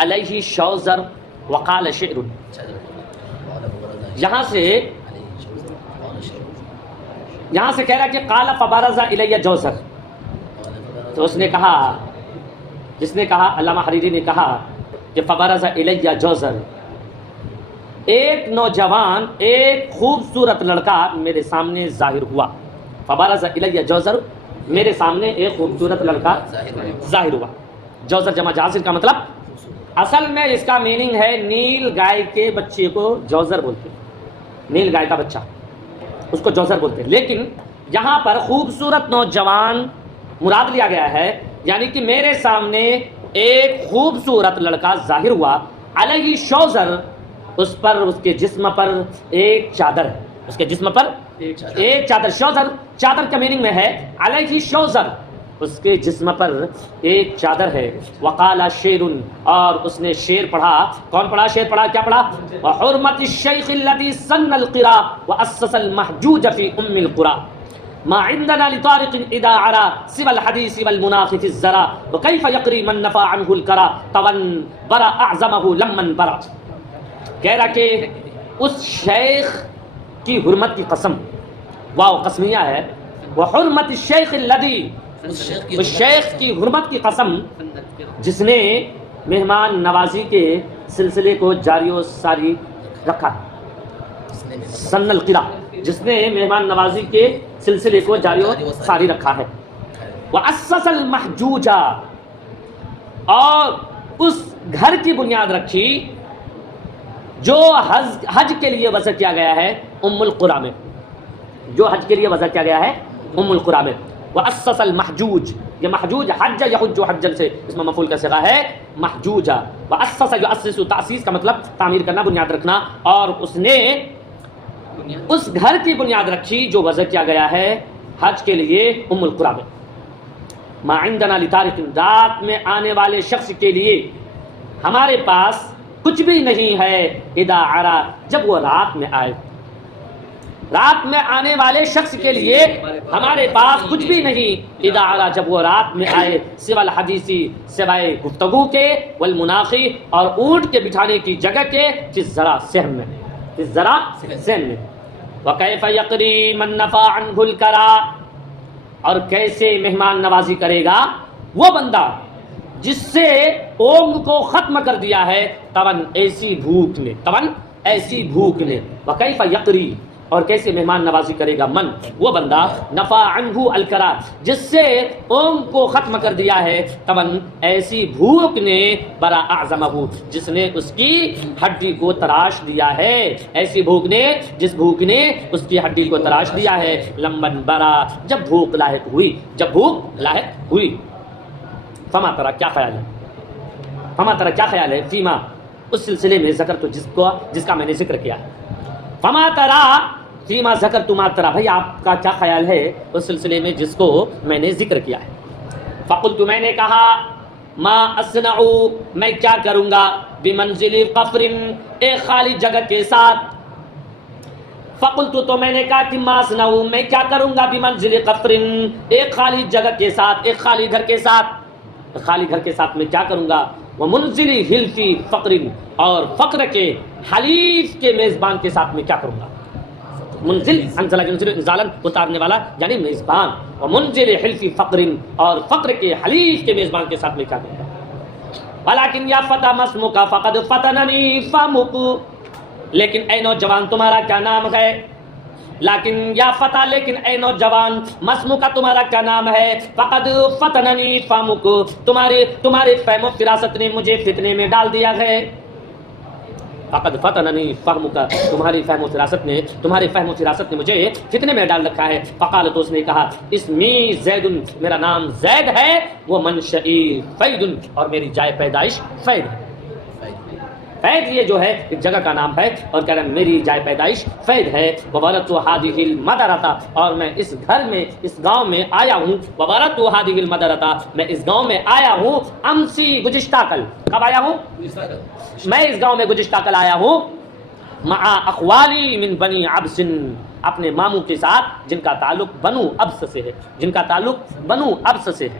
علیہ شوزر وقال شعر. یہاں سے کہہ رہا کہ قال فبرز الی جوزر. تو اس نے کہا، جس نے کہا علامہ حریری نے کہا کہ فبرز الی جوزر، ایک نوجوان، ایک خوبصورت لڑکا میرے سامنے ظاہر ہوا. فبرز الی جوزر، میرے سامنے ایک خوبصورت لڑکا ظاہر ہوا. جوزر جمع جاسر کا مطلب، اصل میں اس کا میننگ ہے نیل گائے کے بچے کو جوزر بولتے ہیں. نیل گائے کا بچہ اس کو جوزر بولتے ہیں. لیکن یہاں پر خوبصورت نوجوان مراد لیا گیا ہے، یعنی کہ میرے سامنے ایک خوبصورت لڑکا ظاہر ہوا. علیہ شوزر، اس پر، اس کے جسم پر ایک چادر ہے. اس کے جسم پر ایک چادر. شوزر چادر کا میننگ میں ہے. علیہ شوزر، اس کے جسم پر ایک چادر ہے. وقال شعر، اور اس نے شعر پڑھا. کون پڑھا؟ شعر پڑھا. کیا پڑھا؟ وحرمت الشیخ الذی سن القرا واسس المحجوج فی ام القرى ما عندنا لطارق اذا عرى سوى الحديث والمناخ في الزرا وكيف يقري من نفى عنه الكرى طبعا برا اعظمه لمن برا. کہہ رہا کہ اس شیخ کی حرمت کی قسم، واو قسمیہ ہے. وحرمت الشیخ الذی، اس شیخ کی حرمت کی قسم جس نے مہمان نوازی کے سلسلے کو جاری و ساری رکھا. سن القرا، جس نے مہمان نوازی کے سلسلے کو جاری و ساری رکھا ہے. واسس المحجوج، اور اس گھر کی بنیاد رکھی جو حج کے لیے وضع کیا گیا ہے ام القرى میں. جو حج کے لیے وضع کیا گیا ہے ام القرى میں. واسس المحجوج، یہ محجوج حج یحج حجا سے اس میں مفعول کا صیغہ ہے محجوجا. واسس یؤسس، تاسیس کا مطلب تعمیر کرنا، بنیاد رکھنا. اور اس نے اس گھر کی بنیاد رکھی جو وضع کیا گیا ہے حج کے لیے ام القرى میں. ما عندنا لطارق، رات میں آنے والے شخص کے لیے ہمارے پاس کچھ بھی نہیں ہے. اذا عرا، جب وہ رات میں آئے. رات میں آنے والے شخص کے لیے ہمارے پاس کچھ بھی نہیں. اذا عرا، جب وہ رات میں آئے. سوى الحدیث، سوائے گفتگو کے. والمناخی، اور اونٹ کے بٹھانے کی جگہ کے. فی الزرع، صحن میں. فی الزرع، صحن میں. وکیف یقری من نفى عنہ الکرا، اور کیسے مہمان نوازی کرے گا وہ بندہ جس سے اونگ کو ختم کر دیا ہے تون ایسی بھوک نے. تون ایسی بھوک نے. وکیف یقری، اور کیسے مہمان نوازی کرے گا من، وہ بندہ نفع عنہ الکرا، جس سے اونگ کو ختم کر دیا ہے تون ایسی بھوک نے. برا اعظمہ، جس نے اس کی ہڈی کو تراش دیا ہے. ایسی بھوک نے، جس بھوک نے اس کی ہڈی کو تراش دیا ہے. لمن برا، جب بھوک لاحق ہوئی. جب بھوک لاحق ہوئی. فما ترا، کیا خیال ہے؟ فما ترا، کیا خیال ہے؟ فیما، اس سلسلے میں ذکر تو جس کا میں نے ذکر کیا. فما ترا فیما ذکر تما ترا، بھائی آپ کا کیا خیال ہے اس سلسلے میں جس کو میں نے ذکر کیا ہے. فقلت، میں نے کہا، ما اصنع، میں کیا کروں گا. بمنزل قفر، ایک خالی جگہ کے ساتھ. فقلت، تو میں نے کہا کہ ما اصنع، میں کیا کروں گا. بمنزل قفر، ایک خالی جگہ کے ساتھ، ایک خالی گھر کے ساتھ. خالی گھر کے ساتھ میں کیا کروں گا. ومنزل حلف فقر، اور فقر کے حلیف کے میزبان کے ساتھ میں کیا کروں گا. منزل، انزلہ ینزل انزالاً، اتارنے والا یعنی میزبان. ومنزل حلف فقر، اور فقر کے حلیف کے میزبان کے ساتھ میں کیا کروں گا. ولیکن یا فتى ما اسمک فقد فتننی فمک، لیکن اے نوجوان تمہارا کیا نام ہے. لیکن یا فتح، لیکن اے نوجوان، مسمو کا تمہارا کیا نام ہے. فقد فتننی فامک، تمہارے فہم و فراست نے مجھے فتنے میں ڈال دیا ہے. فقد فتننی فہمک، تمہارے فہم و فراست نے مجھے فتنے میں ڈال رکھا ہے. فقال، تو اس نے کہا، اسمی زید، میرا نام زید ہے. وہ منشئی فید، اور میری جائے پیدائش فید ہے. فید یہ جو ہے ایک جگہ کا نام ہے، اور کہہ رہا ہے میری جائے پیدائش فید ہے. وبارت هذه المدرسہ، اور میں اس گھر میں، اس گاؤں میں آیا ہوں. وبارت هذه المدرسہ، میں اس گاؤں میں آیا ہوں. امسی، گزشتہ کل. کب آیا ہوں؟ میں اس گاؤں میں گزشتہ کل آیا ہوں. مع اخوالی من بنی عبس، اپنے ماموں کے ساتھ جن کا تعلق بنو ابس سے ہے. جن کا تعلق بنو ابس سے ہے.